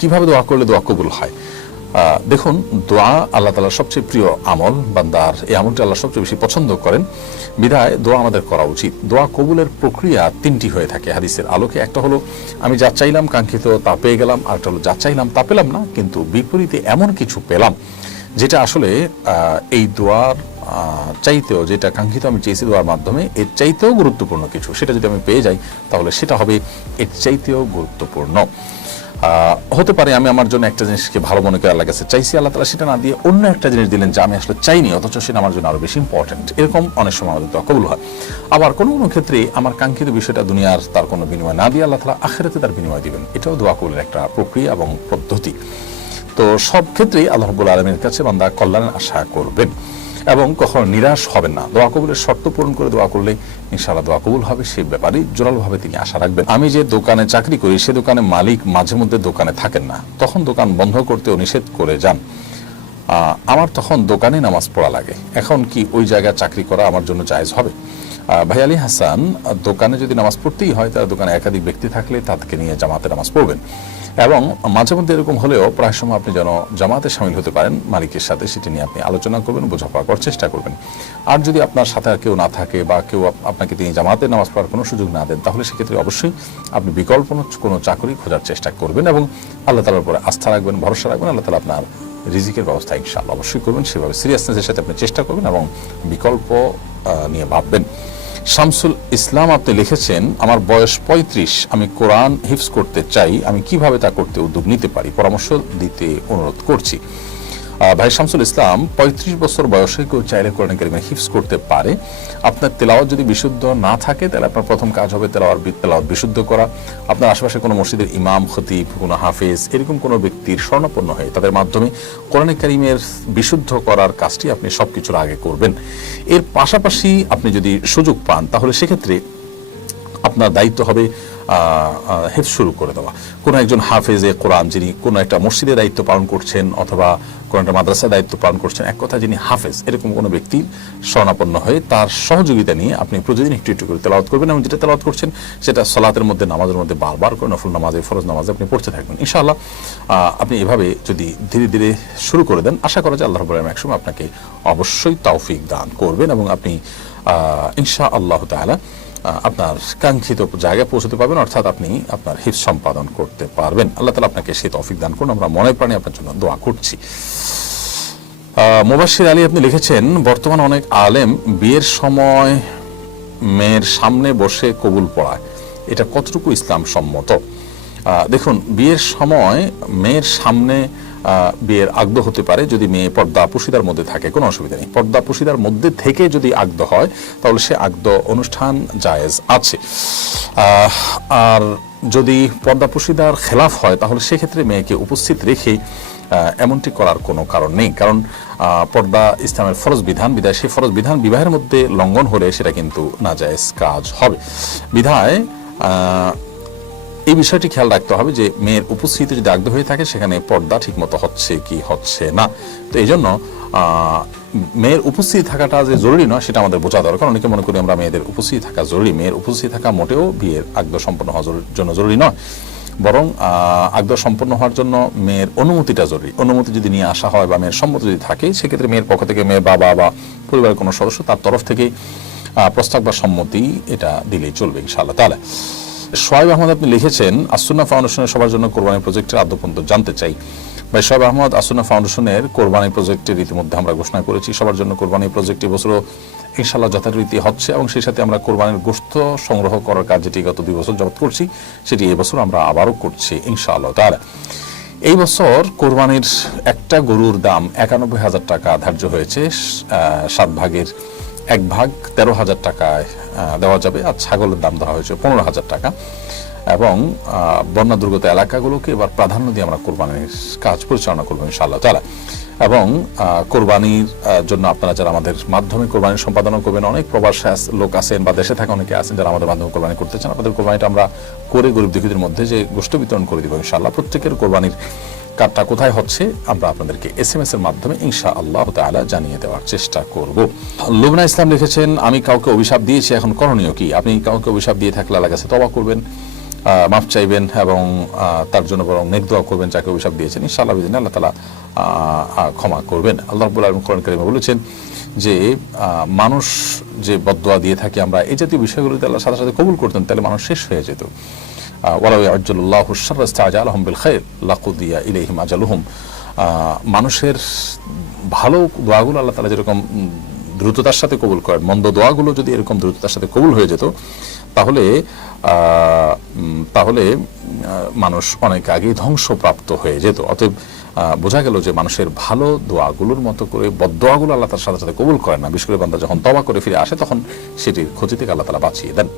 কিভাবে দোয়া করলে দোয়া কবুল হয়? দেখুন, দোয়া আল্লাহ তাআলার সবচেয়ে প্রিয় আমল, বান্দার এই আমলটি আল্লাহ সবচেয়ে বেশি পছন্দ করেন, বিধায় দোয়া আমাদের করা উচিত। দোয়া কবুলের প্রক্রিয়া তিনটি হয়ে থাকে হাদিসের আলোকে। একটা হলো আমি যা চাইলাম কাঙ্ক্ষিত তা পেয়ে গেলাম, আর একটা হলো যা চাইলাম তা পেলাম না, কিন্তু বিপরীতে এমন কিছু পেলাম যেটা আসলে এই দোয়ার চাইতেও, যেটা কাঙ্ক্ষিত আমি চেয়েছি দোয়ার মাধ্যমে, এর চাইতেও গুরুত্বপূর্ণ কিছু, সেটা যদি আমি পেয়ে যাই তাহলে সেটা হবে এর চাইতেও গুরুত্বপূর্ণ। হতে পারে আমি আমার জন্য একটা জিনিসকে ভালো মনে করে আল্লাহর কাছে চাইছি, আল্লাহ তাআলা সেটা না দিয়ে অন্য একটা জিনিস দিলেন যা আমি আসলে চাইনি, অথচ সেটা আমার জন্য আরো বেশি ইম্পর্টেন্ট। এরকম অনেক সময় আমাদের দোয়া কবুল হয়। আবার কোনো কোনো ক্ষেত্রে আমার কাঙ্ক্ষিত বিষয়টা দুনিয়ার তার কোনো বিনিময় না দিয়ে আল্লাহ তাআলা আখিরাতে তার বিনিময় দিবেন। এটাও দোয়া কবুলের একটা প্রক্রিয়া এবং পদ্ধতি। তো সব ক্ষেত্রেই আল্লাহ রাব্বুল আলামিনের কাছে বান্দা কল্যাণের আশা করবেন এবং কখনো নিরাশ হবেন না। দোয়া কবুলের শর্ত পূরণ করে দোয়া করলে ইনশাআল্লাহ দোয়া কবুল হবে, সেই ব্যাপারে জোরালোভাবে তিনি আশা রাখবেন। আমি যে দোকানে চাকরি করি সে দোকানে মালিক মাঝে মধ্যে দোকানে থাকেন না, তখন দোকান বন্ধ করতেও নিষেধ করে যান। আমার তখন দোকানে নামাজ পড়া লাগে, এখন কি ওই জায়গায় চাকরি করা আমার জন্য জায়েজ হবে? ভাই আলী হাসান, দোকানে যদি নামাজ পড়তেই হয় তার দোকানে একাধিক ব্যক্তি থাকলে তাদেরকে নিয়ে জামাতে নামাজ পড়বেন, এবং মাঝে মধ্যে এরকম হলেও প্রায় সময় আপনি যেন জামাতে শামিল হতে পারেন মালিকের সাথে, সেটি নিয়ে আপনি আলোচনা করবেন, বোঝাপড়া করার চেষ্টা করবেন। আর যদি আপনার সাথে আর কেউ না থাকে বা কেউ আপনাকে তিনি জামাতে নামাজ পড়ার কোনো সুযোগ না দেন, তাহলে সেক্ষেত্রে অবশ্যই আপনি বিকল্প কোনো চাকরি খোঁজার চেষ্টা করবেন এবং আল্লাহ তাআলার উপরে আস্থা রাখবেন, ভরসা রাখবেন। আল্লাহ তাআলা আপনার রিজিকের ব্যবস্থা ইনশাআল্লাহ অবশ্যই করবেন, সেভাবে সিরিয়াসনেসের সাথে আপনি চেষ্টা করবেন এবং বিকল্প নিয়ে ভাববেন। শামসুল ইসলাম আপনি লিখেছেন, আমার বয়স 35, আমি কোরআন হিফজ করতে চাই, আমি কিভাবে তা করতে উদ্যোগ নিতে পারি, পরামর্শ দিতে অনুরোধ করছি। ভাই শামসুল ইসলাম, 35 বছর বয়সে কেউ চাইলে কোরআন কারীম হিফজ করতে পারে। আপনার তেলাওয়াত যদি বিশুদ্ধ না থাকে তাহলে আপনার প্রথম কাজ হবে তেলাওয়াত বিশুদ্ধ করা। আপনার আশেপাশে কোনো মসজিদের ইমাম, খতিব, কোনো হাফেজ, এরকম কোনো ব্যক্তির শরণাপন্ন হয়ে তাদের মাধ্যমে কোরআন কারীমের বিশুদ্ধ করার কাজটি আপনি সবকিছুর আগে করবেন। এর পাশাপাশি আপনি যদি সুযোগ পান তাহলে সেক্ষেত্রে আপনার দায়িত্ব হবে হেফজ শুরু করে দেওয়া। কোনো একজন হাফেজে কোরআন যিনি কোনো একটা মসজিদে দায়িত্ব পালন করছেন অথবা কোনো একটা মাদ্রাসায় দায়িত্ব পালন করছেন, এক কথা যিনি হাফেজ, এরকম কোনো ব্যক্তির শরণাপন্ন হয়ে তার সহযোগিতা নিয়ে আপনি প্রতিদিন একটু একটু করে তেলাওয়াত করবেন এবং যেটা তেলাওয়াত করছেন সেটা সালাতের মধ্যে, নামাজের মধ্যে বারবার করে নফল নামাজে, ফরজ নামাজে আপনি পড়তে থাকবেন। ইনশাআল্লাহ আপনি এভাবে যদি ধীরে ধীরে শুরু করে দেন, আশা করা যায় আল্লাহ রাব্বুল আলামিন একসময় আপনাকে অবশ্যই তৌফিক দান করবেন এবং আপনি ইনশাআল্লাহ তাআলা আপনার কাঙ্ক্ষিত জায়গায় পৌঁছতে পারবেন, অর্থাৎ আপনি আপনার হিফজ সম্পাদন করতে পারবেন। আল্লাহ তাআলা আপনাকে সেই তৌফিক দান করুন, আমরা মনে প্রাণে আপনার জন্য দোয়া করছি। মুবাশশির আলী আপনি লিখেছেন, বর্তমান অনেক আলেম বিয়ের সময় মেয়ের সামনে বসে কবুল পড়ায়, এটা কতটুকু ইসলাম সম্মত? দেখুন, বিয়ের সময় মেয়ের সামনে বিয়ের আগদ হতে পারে যদি মেয়ে পর্দা পুশিদার মধ্যে থাকে, কোনো অসুবিধা নেই। পর্দা পুশিদার মধ্যে থেকে যদি আগদ হয় তাহলে সে আগদ অনুষ্ঠান জায়েজ আছে। আর যদি পর্দা পুশিদার খেলাফ হয় তাহলে সেক্ষেত্রে মেয়েকে উপস্থিত রেখে এমনটি করার কোনো কারণ নেই, কারণ পর্দা ইসলামের ফরজ বিধান, বিধায় সেই ফরজ বিধান বিবাহের মধ্যে লঙ্ঘন হলে সেটা কিন্তু নাজায়েজ কাজ হবে। বিধায় এই বিষয়টি খেয়াল রাখতে হবে যে মেয়ের উপস্থিতি যদি আগদ হয়ে থাকে সেখানে পর্দা ঠিকমতো হচ্ছে কি হচ্ছে না। তো এই জন্য মেয়ের উপস্থিতি থাকাটা যে জরুরি নয় সেটা আমাদের বোঝা দরকার। অনেকে মনে করি আমরা মেয়েদের উপস্থিতি থাকা জরুরি, মেয়ের উপস্থিতি থাকা মোটেও বিয়ের আগদ সম্পন্ন হওয়ার জন্য জরুরি নয়, বরং আগদ সম্পন্ন হওয়ার জন্য মেয়ের অনুমতিটা জরুরি। অনুমতি যদি নিয়ে আসা হয় বা মেয়ের সম্মতি যদি থাকে সেক্ষেত্রে মেয়ের পক্ষ থেকে মেয়ের বাবা বা পরিবারের কোনো সদস্য তার তরফ থেকে প্রস্তাব বা সম্মতি এটা দিলেই চলবে ইনশাআল্লাহ তাআলা। শোয়েব আহমদ আপনি লিখেছেন, আসুন্নাহ ফাউন্ডেশনের সবার জন্য কোরবানি প্রজেক্টের আদ্যপন্ত জানতে চাই। ভাই শোয়েব আহমদ, আসুন্নাহ ফাউন্ডেশনের কোরবানি প্রজেক্টের ইতিমধ্যে আমরা ঘোষণা করেছি, সবার জন্য কোরবানি প্রজেক্ট এবছরও ইনশাআল্লাহ যথারীতি হচ্ছে এবং সেই সাথে আমরা কোরবানির গোশত সংগ্রহ করার কাজ যেটি গত 2 বছর যাবত করছি সেটি এবছর আমরা আবারও করছি ইনশাআল্লাহ তাআলা। এই বছর কোরবানির একটা গরুর দাম 91,000 টাকা ধার্য হয়েছে, 7 ভাগের 1 ভাগ 13,000 টাকায় দেওয়া যাবে, আর ছাগলের দাম দেওয়া হয়েছে 15,000 টাকা। এবং বন্যা দুর্গত এলাকাগুলোকে এবার প্রাধান্য দিয়ে আমরা কোরবানির কাজ পরিচালনা করবো ইনশাআল্লাহ তাআলা। এবং কোরবানির জন্য আপনারা যারা আমাদের মাধ্যমে কোরবানি সম্পাদনা করবেন, অনেক প্রবাসী লোক আছেন বা দেশে থাকা অনেকে আছেন যারা আমাদের মাধ্যমে কোরবানি করতে চান, আপনাদের কোরবানিটা আমরা করে গরিব দুঃখীদের মধ্যে যে গোশত বিতরণ করে দিব ইনশাআল্লাহ। প্রত্যেকের কোরবানির কার্ডটা কোথায় হচ্ছে আমরা আপনাদেরকে SMS এর মাধ্যমে ইনশাআল্লাহ তাআলা জানিয়ে দেওয়ার চেষ্টা করব। লুবনা ইসলাম লিখেছেন, আমি কাউকে অভিশাপ দিয়েছি, এখন করণীয় কি? আপনি কাউকে অভিশাপ দিয়ে থাকলে আল্লাহর কাছে তওবা করবেন মাফ চাইবেন এবং তার জন্য বরং নেক দোয়া করবেন যাকে অভিশাপ দিয়েছেন, ইনশাআল্লাহ বিদিনে আল্লাহ তাআলা ক্ষমা করবেন। আল্লাহ রাব্বুল আলামিন কোরআন কারীমে বলেছেন যে মানুষ যে বদদোয়া দিয়ে থাকে আমরা এই জাতীয় বিষয়গুলোতে আল্লাহ সাথে সাথে কবুল করতেন, তাহলে মানুষ শেষ হয়ে যেত। ওয়ালাউ ইয়াজ্জালুল্লাহু আশ-শাররা ইসতাআজালাহুম বিল খায়র লাকুদিয়া ইলাইহিম আজালুহুম। মানুষের ভালো দোয়াগুলো আল্লাহ তাআলা যেরকম দ্রুততার সাথে কবুল করেন, মন্দ দোয়াগুলো যদি এরকম দ্রুততার সাথে কবুল হয়ে যেত তাহলে তাহলে মানুষ অনেক আগেই ধ্বংসপ্রাপ্ত হয়ে যেত। অতএব বোঝা গেল যে মানুষের ভালো দোয়াগুলোর মতো করে বদদোয়াগুলো আল্লাহ তার সাথে সাথে কবুল করেন না। বিশেষ করে বান্দা যখন তওবা করে ফিরে আসে তখন সেটির ক্ষতি থেকে আল্লাহ তাআলা বাঁচিয়ে দেন।